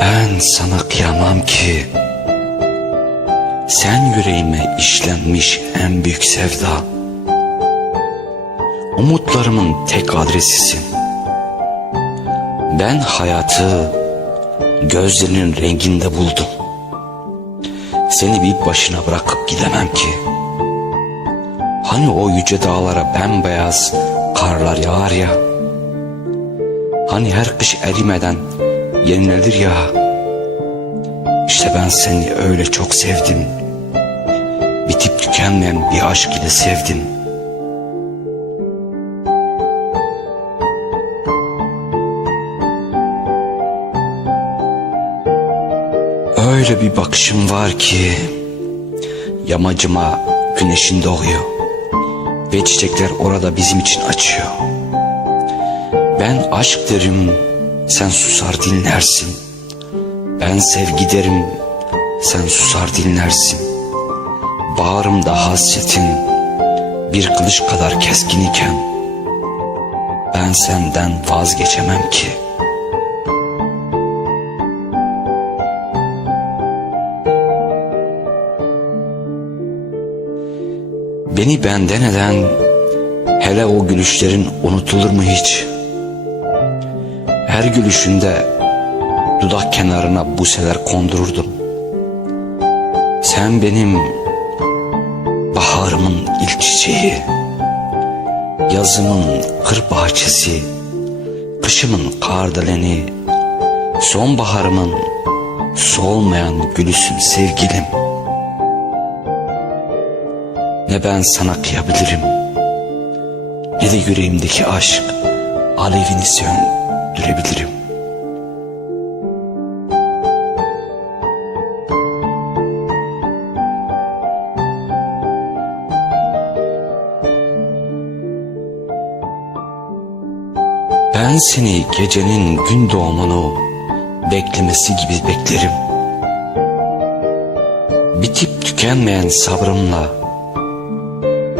Ben sana kıyamam ki Sen yüreğime işlenmiş en büyük sevda. Umutlarımın tek adresisin. Ben hayatı gözlerinin renginde buldum. Seni bir başına bırakıp gidemem ki. Hani o yüce dağlara bembeyaz karlar yağar ya Hani her kış erimeden yenilir ya. İşte ben seni öyle çok sevdim. Bitip tükenmeyen bir aşk ile sevdim. Öyle bir bakışım var ki Yamacıma güneşin doğuyor Ve çiçekler orada bizim için açıyor Ben aşk derim Sen susar dinlersin. Ben sevgi derim Sen susar dinlersin. Bağrımda hasretin Bir kılıç kadar keskin iken Ben senden vazgeçemem ki. Beni benden eden hele o gülüşlerin unutulur mu hiç? Her gülüşünde dudak kenarına buseler kondururdum. Sen benim baharımın ilk çiçeği, yazımın kır bahçesi, kışımın kardeleni, sonbaharımın solmayan gülüsün sevgilim. Ne ben sana kıyabilirim Ne de yüreğimdeki aşk Alevini söndürebilirim Ben seni gecenin gün doğumunu beklemesi gibi beklerim. Bitip tükenmeyen sabrımla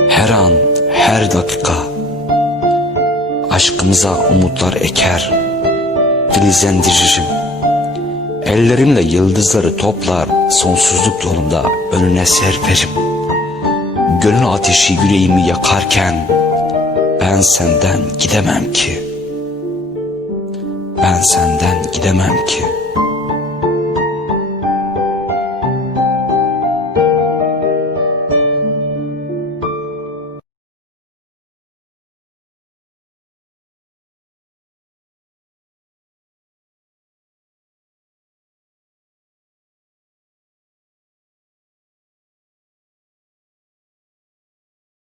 her an, her dakika aşkımıza umutlar eker, filizlendiririm. Ellerimle yıldızları toplar, sonsuzluk yolunda önüne serperim. Gönül ateşi yüreğimi yakarken ben senden gidemem ki. Ben senden gidemem ki.